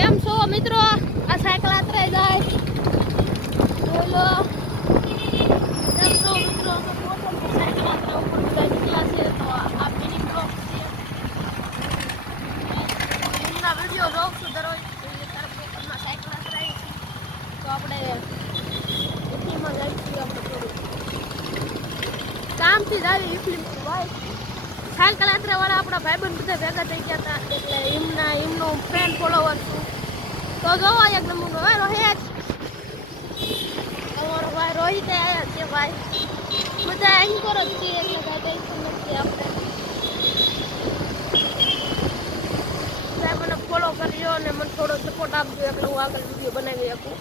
કેમ છો મિત્રો? આ સાયકલ આતરે જાય બોલો. કેમ છો મિત્રો? સાયકલ આતરે ઉપર ગયા છે તો આ મિની બ્લોક છે. એમના વિડીયો જોઉં છું દરરોજ. તરફમાં સાયકલ આતરે તો આપણે ઇફલીમાં જઈશું. આપણે થોડું કામથી જ આવી ઇફલીમાં ભાઈ. સાયકલ યાત્રા વાળા આપણા ભાઈબંધ બધા ભેગા થઈ ગયા હતા એટલે એમનો ફ્રેન્ડ ફોલોવર છું તો જોવો એક નંબરનો ભાઈ રોહિત અમારો ભાઈ રોહિત આવ્યા છે ભાઈ. બધા એન્કર જ છે એટલે કાંઈ ટેન્શન નથી આપણે. ભાઈ મને ફોલો કરજો અને મને થોડો સપોર્ટ આપજો એટલે હું આગળ વિડીયો બનાવી શકું.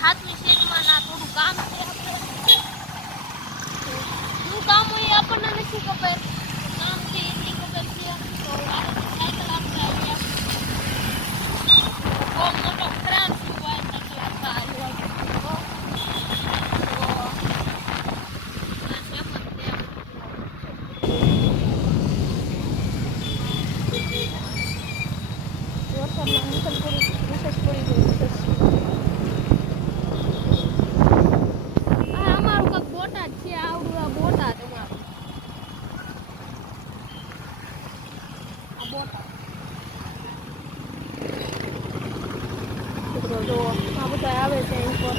હાથની શેકમાં ના થોડું કામ છે આપણે. શું કામ હોય આપણને નથી ખબર. કામ છે એટલી ખબર છે તો સાયકલ આપણે આવ્યા. બહુ મોટો ફ્રેન્ડ છું ભાઈ સાયકલ આપવા આવ્યા. વરસાદમાં નિકલ પડી ગયું. જો આ બધા આવે છે એની પર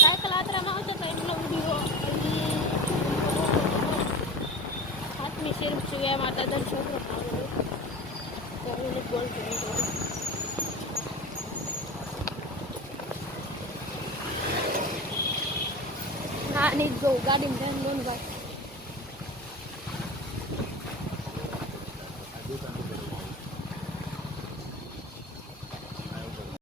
સાયકલ યાત્રામાં આવશે તો એમનો વિડીયો હાથની શેરી છું એ માટે દર્શન બોલતો હા નહીં જો ગાડીમાં ધ્યાન દો ને ભાઈ.